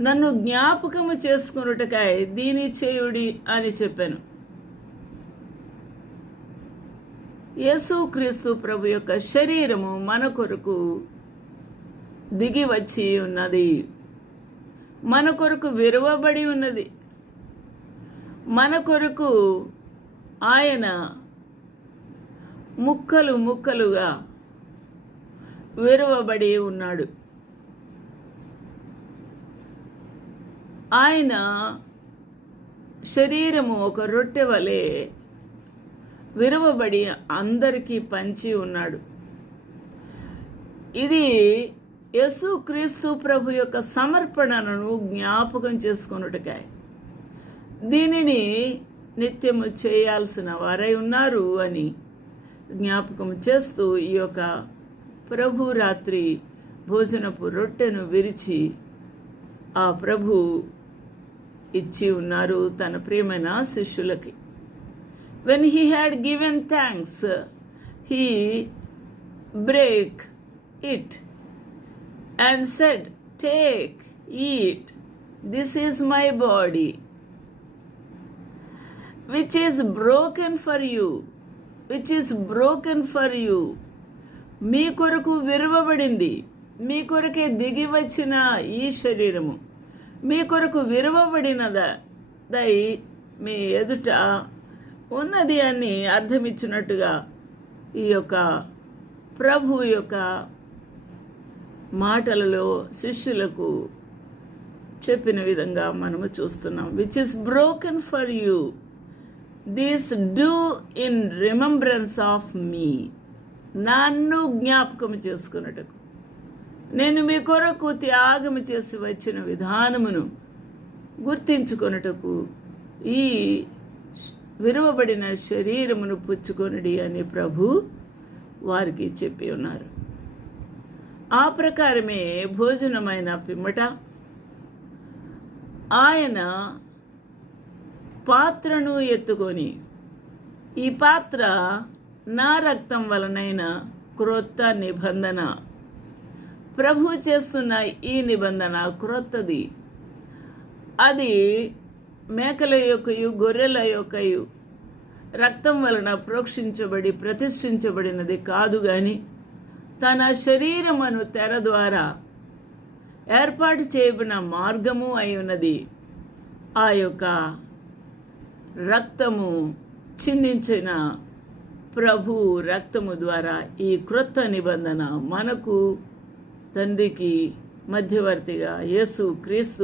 నన్ను జ్ఞాపకము చేసుకున్నటకాయ దీని చేయుడి అని చెప్పాను. యేసుక్రీస్తు ప్రభు యొక్క శరీరము మన కొరకు దిగి వచ్చి ఉన్నది. మన కొరకు విరవబడి ఉన్నది. మన కొరకు ఆయన ముక్కలు ముక్కలుగా విరవబడి ఉన్నాడు. ఆయన శరీరము ఒక రొట్టె వలె విరవబడి అందరికీ పంచి ఉన్నాడు. ఇది యసు క్రీస్తు ప్రభు యొక్క సమర్పణను జ్ఞాపకం చేసుకొనుటకాయ దీనిని నిత్యము చేయాల్సిన వారై ఉన్నారు అని జ్ఞాపకం చేస్తూ ఈ యొక్క ప్రభు రాత్రి భోజనపు రొట్టెను విరిచి ఆ ప్రభు ఇచ్చి ఉన్నారు తన ప్రియమైన శిష్యులకి. When he had given thanks he break it and said take eat this is my body which is broken for you which is broken for you మీ కొరకు విరవబడింది. మీ కొరకే దిగి వచ్చిన ఈ శరీరము. మీ కొరకు విరవబడినదై దై మీ ఎదుట ఉన్నది అని అర్థమిచ్చినట్టుగా ఈ యొక్క ప్రభు యొక్క మాటలలో శిష్యులకు చెప్పిన విధంగా మనము చూస్తున్నాం. Which is broken for you this do in remembrance of me నన్ను జ్ఞాపకం చేసుకున్నట్టుకు నేను మీ కొరకు త్యాగము చేసి వచ్చిన విధానమును గుర్తించుకొనుటకు ఈ విరువబడిన శరీరమును పుచ్చుకొనుడి అని ప్రభు వారికి చెప్పి ఉన్నారు. ఆ ప్రకారమే భోజనమైన పిమ్మట ఆయన పాత్రను ఎత్తుకొని ఈ పాత్ర నా రక్తం వలనైన క్రొత్త నిబంధన ప్రభు చేస్తున్న ఈ నిబంధన క్రొత్తది. అది మేకల యొక్కయు గొర్రెల యొక్కయు రక్తం వలన ప్రోక్షించబడి ప్రతిష్ఠించబడినది కాదు గాని తన శరీరమును తెర ద్వారా ఏర్పాటు చేయబడిన మార్గము అయి ఉన్నది ఆ యొక్క రక్తము చిందించిన ప్రభు రక్తము ద్వారా ఈ క్రొత్త నిబంధన మనకు తండ్రికి మధ్యవర్తిగా యేసు క్రీస్తు